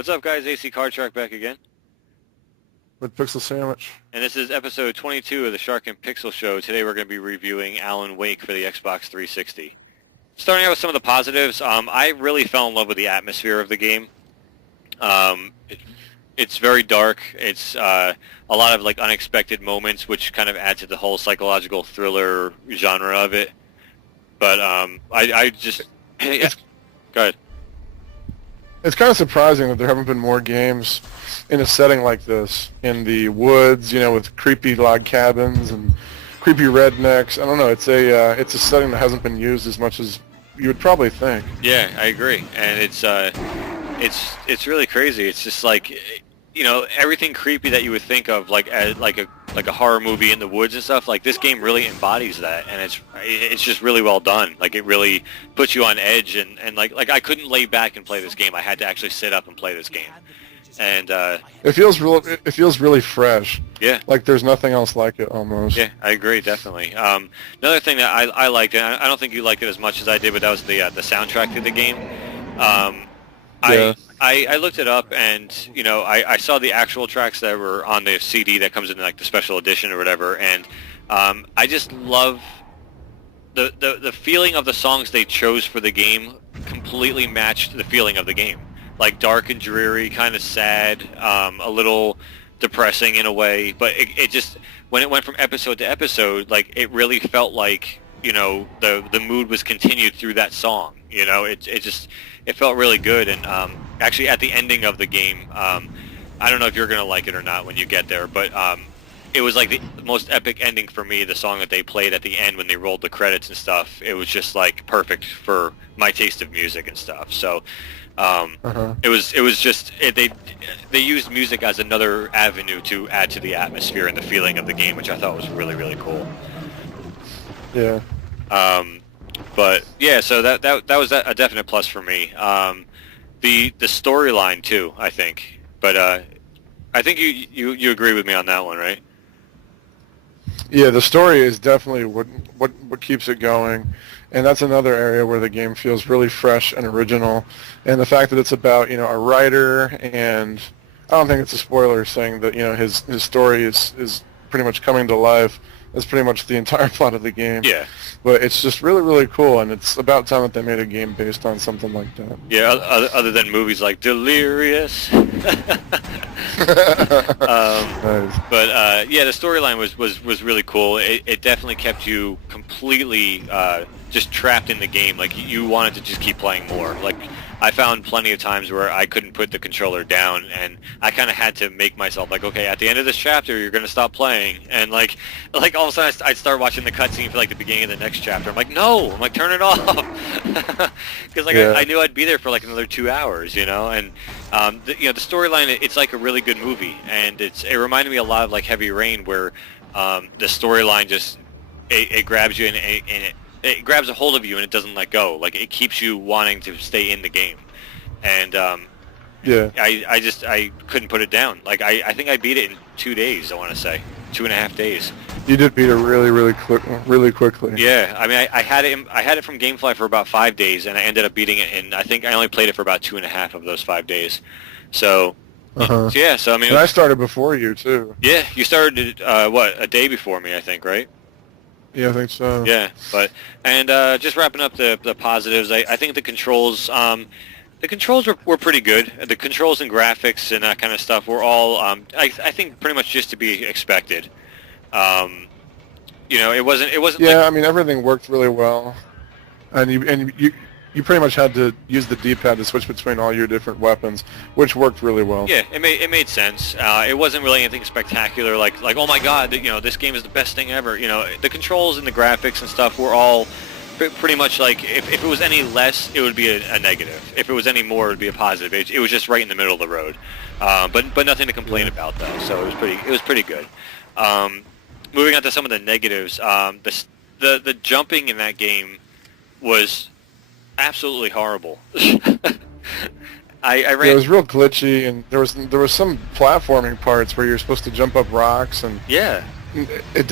What's up, guys? AC Card Shark back again. With Pixel Sandwich. And this is episode 22 of the Shark and Pixel Show. Today we're going to be reviewing Alan Wake for the Xbox 360. Starting out with some of the positives, I really fell in love with the atmosphere of the game. It's very dark. It's a lot of like unexpected moments, which kind of add to the whole psychological thriller genre of it. But I just... Go ahead. It's kind of surprising that there haven't been more games in a setting like this, in the woods, with creepy log cabins and creepy rednecks. I don't know. It's a setting that hasn't been used as much as you would probably think. Yeah, I agree, and it's really crazy. It's just like, everything creepy that you would think of, like a horror movie in the woods and stuff. Like this game really embodies that, and it's just really well done. Like it really puts you on edge, and like I couldn't lay back and play this game. I had to actually sit up and play this game, and it feels really fresh. Yeah, like there's nothing else like it almost. Yeah, I agree definitely. Another thing that I liked, and I don't think you liked it as much as I did, but that was the soundtrack to the game. Yeah. I looked it up, and I saw the actual tracks that were on the CD that comes in like the special edition or whatever, and I just love the feeling of the songs they chose for the game. Completely matched the feeling of the game, like dark and dreary, kind of sad, a little depressing in a way, but it just, when it went from episode to episode, like it really felt like the mood was continued through that song. It felt really good, and actually at the ending of the game, I don't know if you're gonna like it or not when you get there, but it was like the most epic ending for me. The song that they played at the end when they rolled the credits and stuff, it was just like perfect for my taste of music and stuff. So it was just they used music as another avenue to add to the atmosphere and the feeling of the game, which I thought was really, really cool. Yeah. But yeah, so that was a definite plus for me. The storyline too, I think. But I think you agree with me on that one, right? Yeah, the story is definitely what keeps it going, and that's another area where the game feels really fresh and original. And the fact that it's about a writer, and I don't think it's a spoiler saying that his story is pretty much coming to life. That's pretty much the entire plot of the game. Yeah. But it's just really, really cool, and it's about time that they made a game based on something like that. Yeah, other than movies like Delirious. Nice. But yeah, the storyline was really cool. It definitely kept you completely just trapped in the game. Like you wanted to just keep playing more. Like I found plenty of times where I couldn't put the controller down, and I kind of had to make myself like, okay, at the end of this chapter, you're going to stop playing, and like all of a sudden I'd start watching the cutscene for like the beginning of the next chapter. I'm like, no, I'm like, turn it off, because I knew I'd be there for like another 2 hours, and the storyline, it's like a really good movie, and it reminded me a lot of like Heavy Rain, where the storyline just it grabs you, and it grabs a hold of you and it doesn't let go. Like it keeps you wanting to stay in the game, and yeah, I couldn't put it down. Like I think I beat it in 2 days. I want to say 2.5 days. You did beat it really quickly. Yeah, I mean I had it from GameFly for about 5 days, and I ended up beating it, and I think I only played it for about 2.5 of those 5 days. So. Yeah, so I mean, and I started before you too. Yeah, you started a day before me, I think, right? Yeah, I think so. Yeah, and just wrapping up the positives, I think the controls were pretty good. The controls and graphics and that kind of stuff were all I think pretty much just to be expected. It wasn't. Yeah, like, I mean everything worked really well, and you pretty much had to use the D-pad to switch between all your different weapons, which worked really well. Yeah, it made sense. It wasn't really anything spectacular, like oh my god, this game is the best thing ever. The controls and the graphics and stuff were all pretty much like, if it was any less, it would be a negative. If it was any more, it would be a positive. It was just right in the middle of the road, but nothing to complain about though. So it was pretty good. Moving on to some of the negatives, the jumping in that game was absolutely horrible. I ran. Yeah, it was real glitchy, and there was some platforming parts where you're supposed to jump up rocks, and yeah, it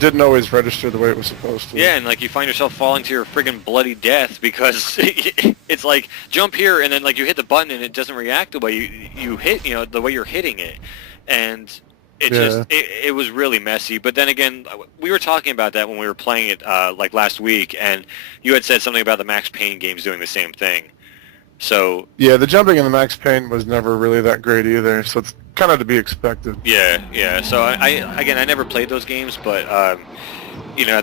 didn't always register the way it was supposed to. Yeah, and like you find yourself falling to your friggin' bloody death because it's like jump here and then like you hit the button and it doesn't react the way you hit, the way you're hitting it, and it was really messy. But then again, we were talking about that when we were playing it like last week, and you had said something about the Max Payne games doing the same thing. So yeah, the jumping in the Max Payne was never really that great either, so it's kind of to be expected. Yeah. So I never played those games, but at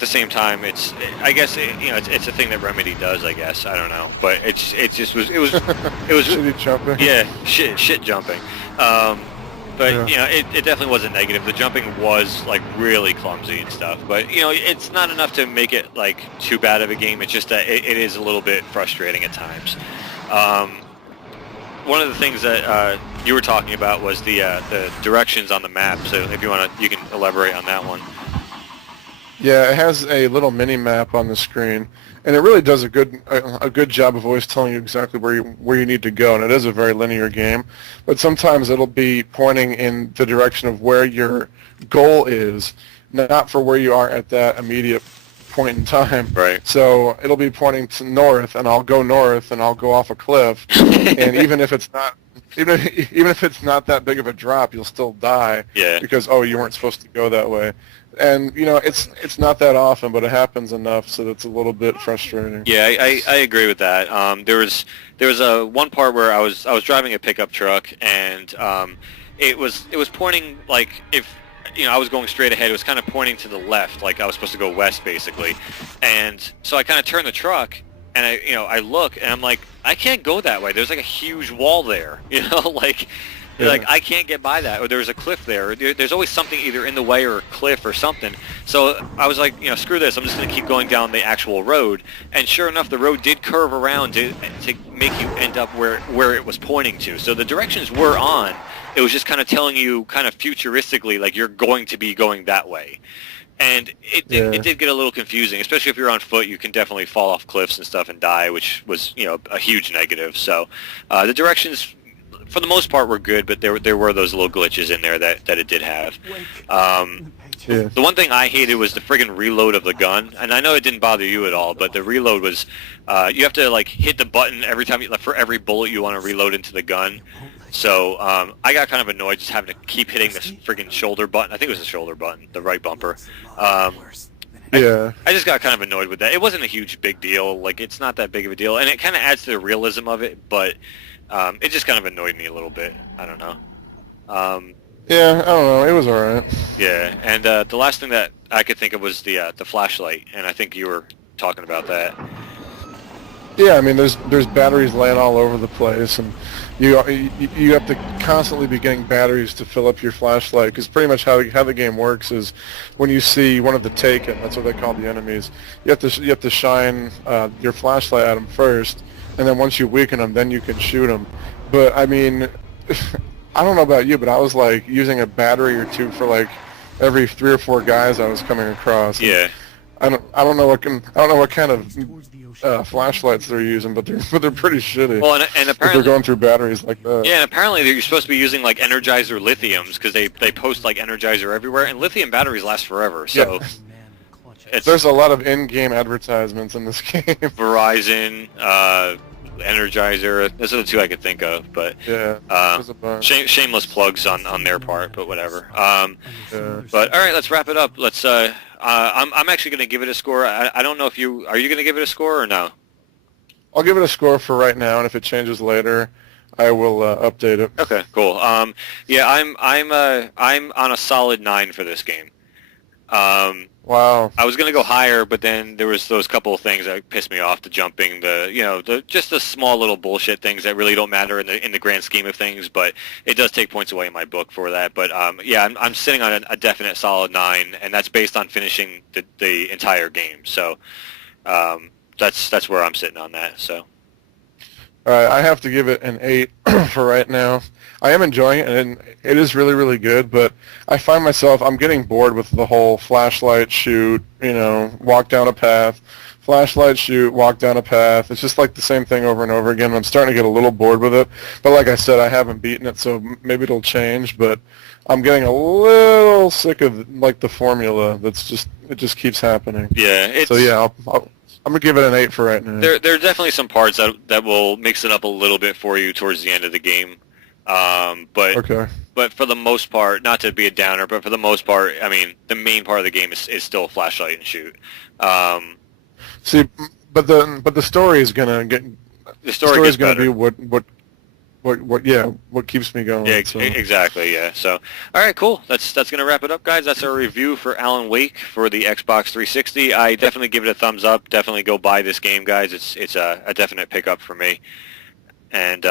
the same time, I guess it's a thing that Remedy does. I guess I don't know, but it was shitty jumping. Yeah, shit jumping. But it definitely was a negative. The jumping was like really clumsy and stuff. But it's not enough to make it like too bad of a game. It's just that it is a little bit frustrating at times. One of the things that you were talking about was the directions on the map. So if you want to, you can elaborate on that one. Yeah, it has a little mini map on the screen, and it really does a good job of always telling you exactly where you need to go. And it is a very linear game, but sometimes it'll be pointing in the direction of where your goal is, not for where you are at that immediate point in time. Right. So it'll be pointing to north, and I'll go north, and I'll go off a cliff, and even if it's not that big of a drop, you'll still die. Yeah. Because you weren't supposed to go that way. And it's not that often, but it happens enough so that it's a little bit frustrating. Yeah, I agree with that. There was a one part where I was driving a pickup truck, and it was pointing like if I was going straight ahead, it was kind of pointing to the left, like I was supposed to go west basically. And so I kind of turned the truck, and I look, and I'm like, I can't go that way. There's like a huge wall there, like. Yeah. Like, I can't get by that, or there's a cliff there. There's always something either in the way or a cliff or something. So I was like, screw this. I'm just going to keep going down the actual road. And sure enough, the road did curve around to make you end up where it was pointing to. So the directions were on. It was just kind of telling you kind of futuristically, like, you're going to be going that way. And it did get a little confusing, especially if you're on foot. You can definitely fall off cliffs and stuff and die, which was, a huge negative. So the directions, for the most part, were good, but there were those little glitches in there that it did have. The one thing I hated was the friggin' reload of the gun, and I know it didn't bother you at all, but the reload was you have to like hit the button every time for every bullet you want to reload into the gun. So I got kind of annoyed just having to keep hitting this friggin' shoulder button. I think it was the shoulder button, the right bumper. I just got kind of annoyed with that. It wasn't a huge big deal. Like, it's not that big of a deal, and it kind of adds to the realism of it, but it just kind of annoyed me a little bit. I don't know. Yeah, I don't know. It was alright. Yeah, and the last thing that I could think of was the flashlight, and I think you were talking about that. Yeah, I mean, there's batteries laying all over the place, and you have to constantly be getting batteries to fill up your flashlight, because pretty much how the game works is when you see one of the Taken, that's what they call the enemies, you have to shine your flashlight at them first, and then once you weaken them, then you can shoot them. But I mean, I don't know about you, but I was like using a battery or two for like every 3 or 4 guys I was coming across. Yeah. I don't know what kind of flashlights they're using, but they're pretty shitty. Well, and apparently they're going through batteries like that. Yeah, and apparently you're supposed to be using like Energizer lithiums, because they post like Energizer everywhere, and lithium batteries last forever. So there's a lot of in-game advertisements in this game. Verizon, Energizer. Those are the 2 I could think of, but there's a bunch. Shameless plugs on their part, but whatever. But all right, let's wrap it up. Let's. I'm actually going to give it a score. I don't know if are you going to give it a score or no? I'll give it a score for right now, and if it changes later, I will update it. Okay, cool. Yeah, I'm on a solid 9 for this game. Wow. I was going to go higher, but then there was those couple of things that pissed me off: the jumping, just the small little bullshit things that really don't matter in the grand scheme of things. But it does take points away in my book for that. But yeah, I'm sitting on a definite solid 9, and that's based on finishing the entire game. So that's where I'm sitting on that. So. All right, I have to give it an 8 for right now. I am enjoying it, and it is really, really good, but I find myself, I'm getting bored with the whole flashlight, shoot, walk down a path, flashlight, shoot, walk down a path. It's just like the same thing over and over again. I'm starting to get a little bored with it. But like I said, I haven't beaten it, so maybe it'll change. But I'm getting a little sick of like the formula. It just keeps happening. Yeah. So yeah, I'm gonna give it an 8 for right now. There are definitely some parts that will mix it up a little bit for you towards the end of the game. Okay. But for the most part, not to be a downer, but for the most part, I mean, the main part of the game is still flashlight and shoot. See, but the story is gonna get. The story is gonna better. be what keeps me going. Yeah, so. exactly. Yeah. So, all right, cool. That's gonna wrap it up, guys. That's our review for Alan Wake for the Xbox 360. I definitely give it a thumbs up. Definitely go buy this game, guys. It's a definite pickup for me. And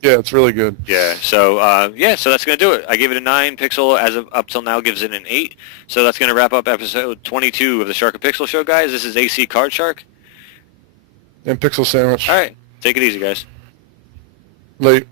yeah, it's really good. yeah. So so that's gonna do it. I gave it a 9. Pixel as of up till now gives it an 8. So that's gonna wrap up episode 22 of the Shark and Pixel Show, guys. This is AC Card Shark. And Pixel Sandwich. All right, take it easy, guys. Late.